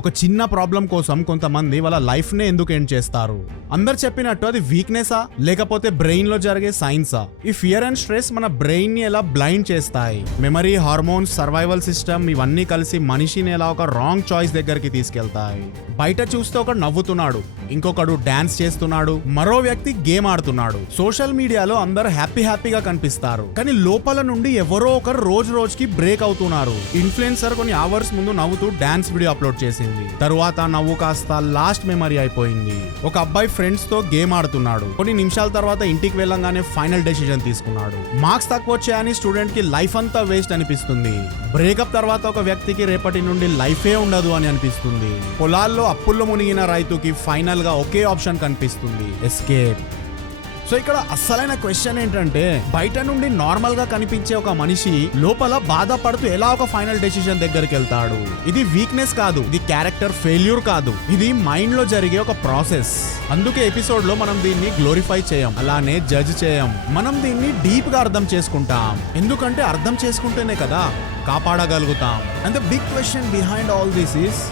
ఒక చిన్న ప్రాబ్లం కోసం కొంతమంది వాళ్ళ లైఫ్ నే ఎందుకు ఎండ్ చేస్తారు? అందరు చెప్పినట్టు అది వీక్నెసా లేకపోతే బ్రెయిన్ లో జరిగే సైన్సా? ఈ ఫియర్ అండ్ స్ట్రెస్ మన బ్రెయిన్ ని ఎలా బ్లైండ్ చేస్తాయి? మెమరీ, హార్మోన్స్, సర్వైవల్ సిస్టమ్ ఇవన్నీ కలిసి మనిషిని ఎలా ఒక రాంగ్ చాయిస్ దగ్గరికి తీసుకెళ్తాయి. బయట చూస్తే ఒకడు నవ్వుతున్నాడు, ఇంకొకడు డాన్స్ చేస్తున్నాడు, మరో వ్యక్తి గేమ్ ఆడుతున్నాడు. సోషల్ మీడియాలో అందరు హ్యాపీగా కనిపిస్తారు, కానీ లోపల నుండి ఎవరో ఒకరు రోజుకి బ్రేక్ అవుతున్నారు. ఇన్ఫ్లుయెన్సర్ కొన్ని అవర్స్ ముందు నవ్వుతూ డాన్స్ వీడియో అప్లోడ్ చేసింది, తరువాత నవ్వు కాస్త లాస్ట్ మెమరీ అయిపోయింది. ఒక అబ్బాయి ఫ్రెండ్స్ తో గేమ్ ఆడుతున్నాడు, కొన్ని నిమిషాల తర్వాత ఇంటికి వెళ్ళంగానే ఫైనల్ డెసిజన్ తీసుకున్నాడు. మార్క్స్ తక్కువ వచ్చాయని స్టూడెంట్ కి లైఫ్ అంతా వేస్ట్ అనిపిస్తుంది. బ్రేకప్ తర్వాత ఒక వ్యక్తికి రేపటి నుండి లైఫే ఉండదు అని అనిపిస్తుంది. పొలాల్లో అప్పుల్లో మునిగిన రైతుకి ఫైనల్ గా ఒకే ఆప్షన్ కనిపిస్తుంది, ఎస్కేప్. సో ఇక్కడ అసలైన క్వశ్చన్ ఏంటంటే, బయట నుండి నార్మల్ గా కనిపించే ఒక మనిషి లోపల బాధపడుతూ ఎలా ఒక ఫైనల్ డెసిషన్ దగ్గరికి వెళ్తాడు? ఇది వీక్నెస్ కాదు, ఇది క్యారెక్టర్ ఫెయిల్యూర్ కాదు, ఇది మైండ్ లో జరిగే ఒక ప్రాసెస్. అందుకే ఎపిసోడ్ లో మనం దీన్ని గ్లోరిఫై చేయం, అలానే జడ్జ్ చేయం. మనం దీన్ని డీప్ గా అర్థం చేసుకుంటాం, ఎందుకంటే అర్థం చేసుకుంటేనే కదా కాపాడగలుగుతాం. And the big question behind all this is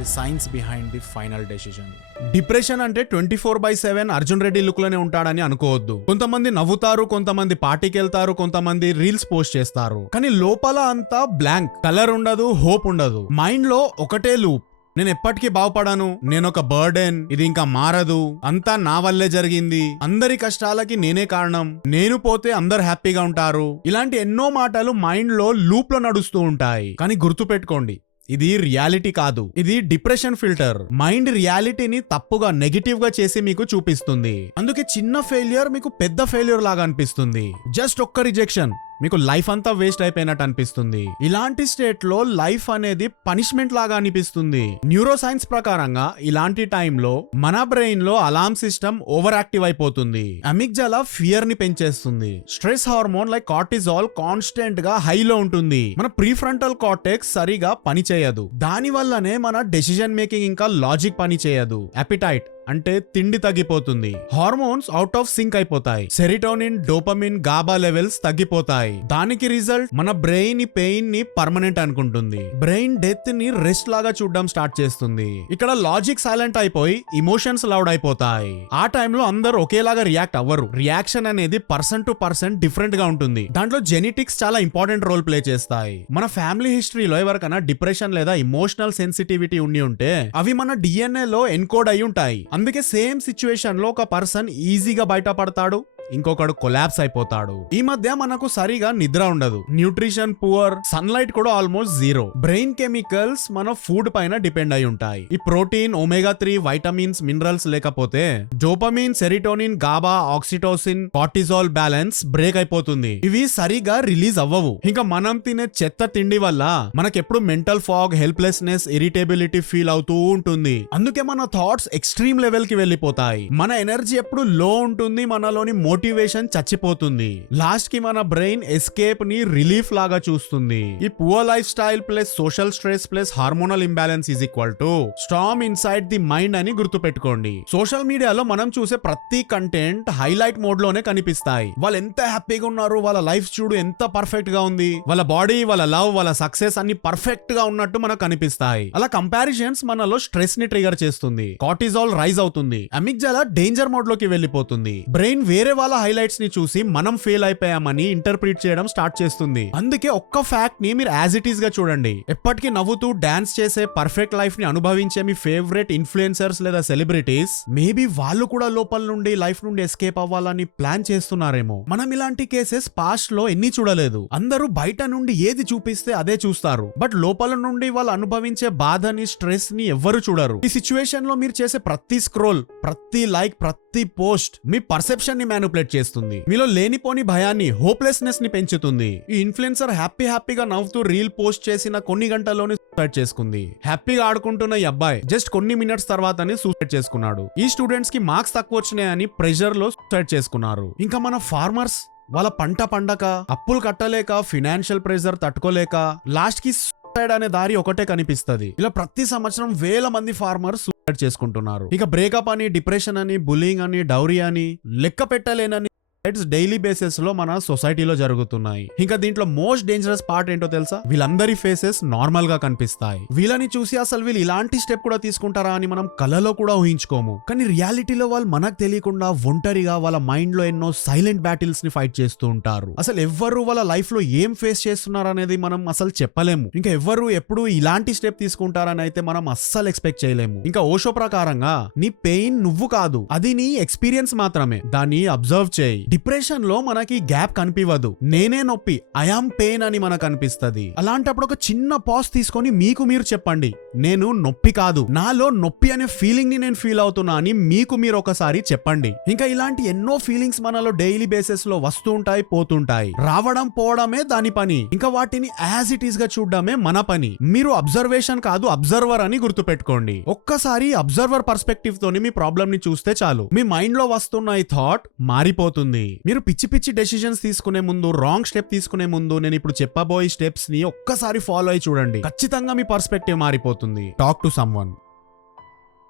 the science behind the final decision. Depression అంటే 24/7 అర్జున్ రెడ్డి లుక్ లోనే ఉంటాడని అనుకోవద్దు. కొంతమంది నవ్వుతారు, కొంతమంది పార్టీకి వెళ్తారు, కొంతమంది రీల్స్ పోస్ట్ చేస్తారు, కానీ లోపల అంతా బ్లాంక్. కలర్ ఉండదు, హోప్ ఉండదు. మైండ్ లో ఒకటే లూప్, నేను ఎప్పటికీ బాగుపడాను, నేనొక బర్డెన్, ఇది ఇంకా మారదు, అంతా నా వల్లే జరిగింది, అందరి కష్టాలకి నేనే కారణం, నేను పోతే అందరు హ్యాపీగా ఉంటారు. ఇలాంటి ఎన్నో మాటలు మైండ్ లో లూప్ లో నడుస్తూ ఉంటాయి. కానీ గుర్తు పెట్టుకోండి, ఇది రియాలిటీ కాదు, ఇది డిప్రెషన్ ఫిల్టర్. మైండ్ రియాలిటీని తప్పుగా నెగటివ్ గా చేసి మీకు చూపిస్తుంది. అందుకే చిన్న ఫెయిల్యూర్ మీకు పెద్ద ఫెయిల్యూర్ లాగా అనిపిస్తుంది. జస్ట్ ఒక్క రిజెక్షన్ మీకు లైఫ్ అంతా వేస్ట్ అయిపోయినట్టు అనిపిస్తుంది. ఇలాంటి స్టేట్ లో లైఫ్ అనేది పనిష్మెంట్ లాగా అనిపిస్తుంది. న్యూరో సైన్స్ ప్రకారంగా ఇలాంటి టైంలో మన బ్రెయిన్ లో అలార్మ్ సిస్టమ్ ఓవర్ యాక్టివ్ అయిపోతుంది. అమిగ్డాలా ఫియర్ ని పెంచేస్తుంది. Stress hormone like cortisol constant గా హైలో ఉంటుంది. మన ప్రీఫ్రంటల్ కార్టెక్స్ సరిగా పని చేయదు. దాని వల్లనే మన డెసిజన్ మేకింగ్ ఇంకా లాజిక్ పని చేయదు. అపిటైట్ అంటే తిండి తగ్గిపోతుంది. హార్మోన్స్ అవుట్ ఆఫ్ సింక్ అయిపోతాయి. సెరిటోనిన్, డోపమిన్, గాబా లెవెల్స్ తగ్గిపోతాయి. దానికి రిజల్ట్ మన బ్రెయిన్ పెయిన్ ని పర్మనెంట్ అనుకుంటుంది. బ్రెయిన్ డెత్ ని రెస్ట్ లాగా చూడడం స్టార్ట్ చేస్తుంది. ఇక్కడ లాజిక్ సైలెంట్ అయిపోయి ఇమోషన్స్ లౌడ్ అయిపోతాయి. ఆ టైంలో అందరూ ఒకేలాగా రియాక్ట్ అవ్వరు. రియాక్షన్ అనేది పర్సన్ టు పర్సన్ డిఫరెంట్ గా ఉంటుంది. దాంట్లో జెనెటిక్స్ చాలా ఇంపార్టెంట్ రోల్ ప్లే చేస్తాయి. మన ఫ్యామిలీ హిస్టరీలో ఎవరికైనా డిప్రెషన్ లేదా ఇమోషనల్ సెన్సిటివిటీ ఉండి ఉంటే అవి మన డిఎన్ఏ లో ఎన్కోడ్ అయి ఉంటాయి. అందుకే సేమ్ సిచ్యువేషన్ లో ఒక పర్సన్ ఈజీగా బయటపడతాడు, ఇంకొకడు కొలాప్స్ అయిపోతాడు. ఈ మధ్య మనకు సరిగా నిద్ర ఉండదు, న్యూట్రిషన్ పువర్, సన్లైట్ కూడా ఆల్మోస్ట్ జీరో. బ్రెయిన్ కెమికల్స్ మన ఫుడ్ పైన డిపెండ్ అయి ఉంటాయి. ఈ ప్రోటీన్, ఒమేగా 3, వైటమిన్స్, మినరల్స్ లేకపోతే dopamine, serotonin, GABA, oxytocin, cortisol balance break అయిపోతుంది. ఇవి సరిగా రిలీజ్ అవ్వవు. ఇంకా మనం తినే చెత్త తిండి వల్ల మనకెప్పుడు mental fog, helplessness, irritability feel అవుతూ ఉంటుంది. అందుకే మన థాట్స్ ఎక్స్ట్రీమ్ లెవెల్ కి వెళ్ళిపోతాయి. మన ఎనర్జీ ఎప్పుడు లో ఉంటుంది, మనలోని మోటివేషన్ చచ్చిపోతుంది. లాస్ట్ కి మన బ్రెయిన్ ఎస్కేప్ ని రిలీఫ్ లాగా చూస్తుంది. ఈ poor life style plus social stress plus hormonal imbalance is equal to Storm inside the mind అని గుర్తు పెట్టుకోండి. సోషల్ మీడియాలో మనం చూసే ప్రతి కంటెంట్ హైలైట్ మోడ్ లోనే కనిపిస్తాయి. వాళ్ళు ఎంత హ్యాపీగా ఉన్నారు, వాళ్ళ లైఫ్ చూడు ఎంత పర్ఫెక్ట్ గా ఉంది, వాళ్ళ బాడీ, వాళ్ళ లవ్, వాళ్ళ సక్సెస్ అన్ని పర్ఫెక్ట్ గా ఉన్నట్టు మనకు కనిపిస్తాయి. అలా కంపారిజన్స్ మనలో స్ట్రెస్ ని ట్రిగర్ చేస్తుంది. కార్టిజాల్ రైజ్ అవుతుంది. అమిగ్డాలా డేంజర్ మోడ్ లోకి వెళ్ళిపోతుంది. బ్రెయిన్ వేరే వాళ్ళ హైలైట్స్ ని చూసి మనం ఫెయిల్ అయిపోయామని ఇంటర్ప్రిట్ చేయడం స్టార్ట్ చేస్తుంది. అందుకే ఒక్క ఫ్యాక్ట్ ని మీరు యాజ్ ఇట్ ఈస్ గా చూడండి. ఎప్పటికీ నవ్వుతూ డాన్స్ చేసే పర్ఫెక్ట్ లైఫ్ ని అనుభవించే మీ ఫేవరెట్ ఇన్ఫ్లుయెన్సర్స్ లేదా సెలబ్రిటీస్ మేబీ వాళ్ళు కూడా లోపల నుండి లైఫ్ నుండి ఎస్కేప్ అవ్వాలని ప్లాన్ చేస్తున్నారేమో. మనం ఇలాంటి కేసెస్ పాస్ట్ లో ఎన్ని చూడలేదు. అందరూ బయట నుండి ఏది చూపిస్తే అదే చూస్తారు, బట్ లోపల నుండి వాళ్ళు అనుభవించే బాధని, స్ట్రెస్ ని ఎవ్వరు చూడరు. ఈ సిచ్యువేషన్ లో మీరు చేసే ప్రతి స్క్రోల్, ప్రతి లైక్, ప్రతి పోస్ట్ మీ పర్సెప్షన్ ని మ్యానిపులేట్ చేస్తుంది. మీలో లేనిపోని భయాన్ని, హోప్లెస్నెస్ ని పెంచుతుంది. ఈ ఇన్ఫ్లుయెన్సర్ హ్యాపీగా నవ్వుతూ రీల్ పోస్ట్ చేసిన కొన్ని గంటల్లోనే సూసైడ్ చేసుకుంది. హ్యాపీగా ఆడుకుంటున్న ఈ అబ్బాయి జస్ట్ కొన్ని మినిట్స్ తర్వాతనే సూసైడ్ చేసుకున్నాడు. ఈ స్టూడెంట్స్ కి మార్క్స్ తక్కువ వచ్చినాయని ప్రెషర్ లో సూసైడ్ చేసుకున్నారు. ఇంకా మన ఫార్మర్స్ వాళ్ళ పంట పండక, అప్పులు కట్టలేక, ఫినాన్షియల్ ప్రెషర్ తట్టుకోలేక లాస్ట్ కి సూసైడ్ అనే దారి ఒకటే కనిపిస్తది. ఇలా ప్రతి సంవత్సరం వేల మంది ఫార్మర్స్ సూసైడ్ చేసుకుంటున్నారు. ఇక బ్రేకప్ అని, డిప్రెషన్ అని, బుల్లింగ్ అని, డౌరీ అని, లెక్క పెట్టలేనని డైలీ బేసిస్ లో మన సొసైటీలో జరుగుతున్నాయి. ఇంకా దీంట్లో మోస్ట్ డేంజరస్ పార్ట్ ఏంటో తెలుసా? వీళ్ళందరి ఫేసెస్ నార్మల్ గా కనిపిస్తాయి. వీళ్ళని చూసి అసలు వీళ్ళు ఇలాంటి స్టెప్ కూడా తీసుకుంటారా అని మనం కలలో కూడా ఊహించుకోము. కానీ రియాలిటీలో వాళ్ళు మనకు తెలియకుండా ఒంటరిగా వాళ్ళ మైండ్ లో ఎన్నో సైలెంట్ బ్యాటిల్స్ ని ఫైట్ చేస్తూ ఉంటారు. అసలు ఎవ్వరు వాళ్ళ లైఫ్ లో ఏం ఫేస్ చేస్తున్నారు అనేది మనం అసలు చెప్పలేము. ఇంకా ఎవ్వరు ఎప్పుడు ఇలాంటి స్టెప్ తీసుకుంటారని అయితే మనం అస్సలు ఎక్స్పెక్ట్ చేయలేము. ఇంకా ఓషో ప్రకారంగా నీ పెయిన్ నువ్వు కాదు, అది నీ ఎక్స్పీరియన్స్ మాత్రమే. దాన్ని అబ్జర్వ్ చేయి. డిప్రెషన్ లో మనకి గ్యాప్ కనిపివ్వదు. నేనే నొప్పి, ఐఆమ్ పెయిన్ అని మనకు అనిపిస్తది. అలాంటప్పుడు ఒక చిన్న పాజ్ తీసుకొని మీకు మీరు చెప్పండి, నేను నొప్పి కాదు, నాలో నొప్పి అనే ఫీలింగ్ ని నేను ఫీల్ అవుతున్నా అని మీకు మీరు ఒకసారి చెప్పండి. ఇంకా ఇలాంటి ఎన్నో ఫీలింగ్స్ మనలో డైలీ బేసిస్ లో వస్తూ ఉంటాయి, పోతుంటాయి. రావడం పోవడమే దాని పని. ఇంకా వాటిని యాజ్ ఇట్ ఈస్ గా చూడడమే మన పని. మీరు అబ్జర్వేషన్ కాదు, అబ్జర్వర్ అని గుర్తుపెట్టుకోండి. ఒక్కసారి అబ్జర్వర్ పర్స్పెక్టివ్ తోని మీ ప్రాబ్లం ని చూస్తే చాలు, మీ మైండ్ లో వస్తున్న ఈ థాట్ మారిపోతుంది. మీరు పిచ్చి పిచ్చి డెసిషన్స్ తీసుకునే ముందు, రాంగ్ స్టెప్ తీసుకునే ముందు నేను ఇప్పుడు చెప్పబోయే స్టెప్స్ ని ఒక్కసారి ఫాలో అయి చూడండి. ఖచ్చితంగా మీ పర్స్పెక్టివ్ మారిపోతుంది. Talk to someone.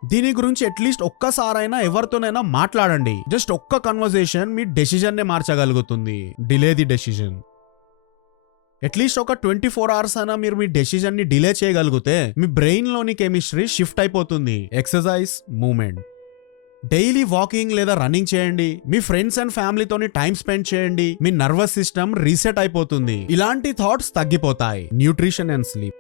దీని గురించి అట్లీస్ట్ ఒక్కసారైనా ఎవరితోనైనా మాట్లాడండి. జస్ట్ ఒక్క కన్వర్సేషన్ మీ డెసిజన్ నే మార్చగలుగుతుంది. Delay the decision. అట్లీస్ట్ ఒక 24 hours అయినా మీరు మీ డెసిజన్ ని డిలే చేయగలిగితే మీ బ్రెయిన్ లోని కెమిస్ట్రీ షిఫ్ట్ అయిపోతుంది. Exercise, movement. డైలీ వాకింగ్ లేదా రన్నింగ్ చేయండి. మీ ఫ్రెండ్స్ అండ్ ఫ్యామిలీతోని టైం స్పెండ్ చేయండి. మీ నర్వస్ సిస్టమ్ రీసెట్ అయిపోతుంది. ఇలాంటి థాట్స్ తగ్గిపోతాయి. Nutrition and sleep.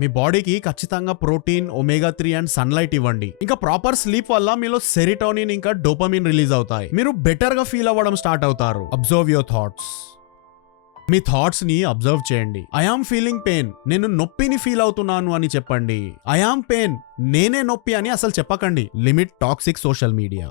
మీ బాడీకి ఖచ్చితంగా ప్రోటీన్, ఒమేగా 3 అండ్ సన్లైట్ ఇవ్వండి. ఇంకా ప్రాపర్ స్లీప్ వల్ల మీలో సెరిటోనిన్ ఇంకా డోపమిన్ రిలీజ్ అవుతాయి. మీరు బెటర్ గా ఫీల్ అవ్వడం స్టార్ట్ అవుతారు. Observe your thoughts. Me thoughts ని అబ్జర్వ్ చేయండి. ఐఆమ్ ఫీలింగ్ పెయిన్, నేను నొప్పిని ఫీల్ అవుతున్నాను అని చెప్పండి. ఐఆమ్ పెయిన్, నేనే నొప్పి అని అసలు చెప్పకండి. Limit toxic social media.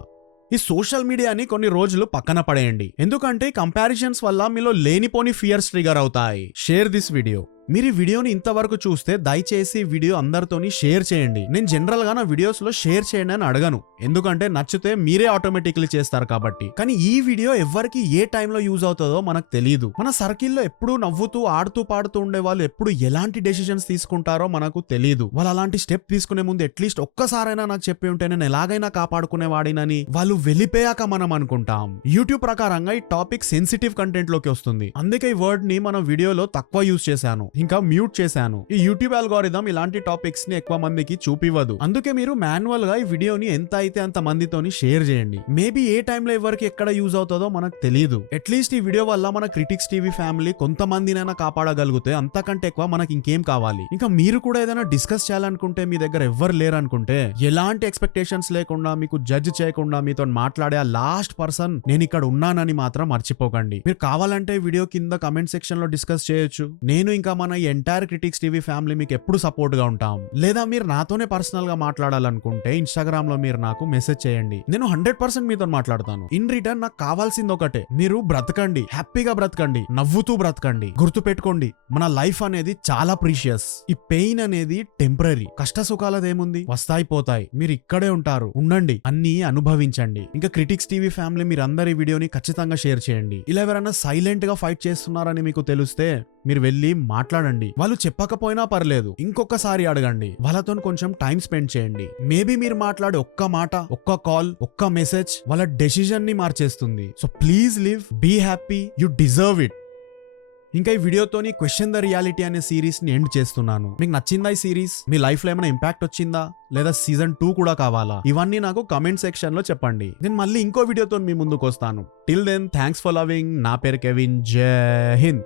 ఈ సోషల్ మీడియాని కొన్ని రోజులు పక్కన పడేయండి. ఎందుకంటే కంపారిజన్స్ వల్ల మీలో లేనిపోని ఫియర్స్ ట్రిగర్ అవుతాయి. Share this video. మీరు ఈ వీడియోని ఇంతవరకు చూస్తే దయచేసి వీడియో అందరితోని షేర్ చేయండి. నేను జనరల్ గా నా వీడియోస్ లో షేర్ చేయండి అని అడగను, ఎందుకంటే నచ్చితే మీరే ఆటోమేటిక్లీ చేస్తారు కాబట్టి. కానీ ఈ వీడియో ఎవరికి ఏ టైంలో యూజ్ అవుతుందో మనకు తెలియదు. మన సర్కిల్లో ఎప్పుడు నవ్వుతూ ఆడుతూ పాడుతూ ఉండే వాళ్ళు ఎప్పుడు ఎలాంటి డెసిషన్స్ తీసుకుంటారో మనకు తెలియదు. వాళ్ళు అలాంటి స్టెప్ తీసుకునే ముందు అట్లీస్ట్ ఒక్కసారైనా నాకు చెప్పి ఉంటే నేను ఎలాగైనా కాపాడుకునేవాడినని వాళ్ళు వెళ్ళిపోయాక మనం అనుకుంటాం. యూట్యూబ్ ప్రకారంగా ఈ టాపిక్ సెన్సిటివ్ కంటెంట్ లోకి వస్తుంది. అందుకే ఈ వర్డ్ ని మనం వీడియోలో తక్కువ యూజ్ చేశాను, ఇంకా మ్యూట్ చేశాను. ఈ యూట్యూబ్ అల్గోరిథం ఇలాంటి టాపిక్స్ ని ఎక్కువ మందికి చూపివ్వదు. అందుకే మీరు మాన్యువల్ గా ఈ వీడియోని ఎంత అయితే అంత మందితోని షేర్ చేయండి. మేబీ ఏ టైంలో ఎవరికి ఎక్కడ యూజ్ అవుతుందో మనకు తెలియదు. అట్లీస్ట్ ఈ వీడియో వల్ల మన క్రిటిక్స్ టీవీ ఫ్యామిలీ కొంతమందినైనా కాపాడగలిగితే అంతకంటే ఎక్కువ మనకి ఇంకేం కావాలి. ఇంకా మీరు కూడా ఏదైనా డిస్కస్ చేయాలనుకుంటే, మీ దగ్గర ఎవ్వరు లేరనుకుంటే, ఎలాంటి ఎక్స్పెక్టేషన్స్ లేకుండా మీకు జడ్జ్ చేయకుండా మీతో మాట్లాడే ఆ లాస్ట్ పర్సన్ నేను ఇక్కడ ఉన్నానని మాత్రం మర్చిపోకండి. మీరు కావాలంటే వీడియో కింద కమెంట్ సెక్షన్ లో డిస్కస్ చేయొచ్చు. నేను ఇంకా మన ఈ ఎంటైర్ క్రిటిక్స్ టీవీ ఫ్యామిలీ మీకు ఎప్పుడు సపోర్ట్ గా ఉంటాం. లేదా మీరు నాతోనే పర్సనల్ గా మాట్లాడాలనుకుంటే ఇన్స్టాగ్రామ్ లో మీరు నాకు మెసేజ్ చేయండి. నేను 100% మీతో మాట్లాడతాను. ఇన్ రిటర్న్ నాకు కావాల్సింది ఒకటే, మీరు బ్రతకండి, హ్యాపీగా బ్రతకండి, నవ్వుతూ బ్రతకండి. గుర్తు పెట్టుకోండి, మన లైఫ్ అనేది చాలా ప్రీషియస్. ఈ పెయిన్ అనేది టెంపరీ. కష్ట సుఖాలదేముంది, వస్తాయి పోతాయి. మీరు ఇక్కడే ఉంటారు, ఉండండి, అన్ని అనుభవించండి. ఇంకా క్రిటిక్స్ టీవీ ఫ్యామిలీ మీరు అందరి వీడియోని ఖచ్చితంగా షేర్ చేయండి. ఇలా ఎవరైనా సైలెంట్ గా ఫైట్ చేస్తున్నారని మీకు తెలిస్తే మీరు వెళ్ళి మాట్లాడండి. వాళ్ళు చెప్పకపోయినా పర్లేదు, ఇంకొకసారి అడగండి. వాళ్ళతో కొంచెం టైం స్పెండ్ చేయండి. మేబీ మీరు మాట్లాడే ఒక్క మాట, ఒక్క కాల్, ఒక్క మెసేజ్ వాళ్ళ డెసిజన్ ని మార్చేస్తుంది. So please live, be happy, you deserve it. ఇంకా ఈ వీడియోతోని క్వశ్చన్ ద రియాలిటీ అనే సిరీస్ ని ఎండ్ చేస్తున్నాను. మీకు నచ్చిందా ఈ సిరీస్? మీ లైఫ్ లో ఏమైనా ఇంపాక్ట్ వచ్చిందా, లేదా సీజన్ 2 కూడా కావాలా? ఇవన్నీ నాకు కమెంట్ సెక్షన్ లో చెప్పండి. నేను మళ్ళీ ఇంకో వీడియోతో మీ ముందుకు వస్తాను. Till then thanks for loving. నా పేరు కెవిన్. జై హింద్.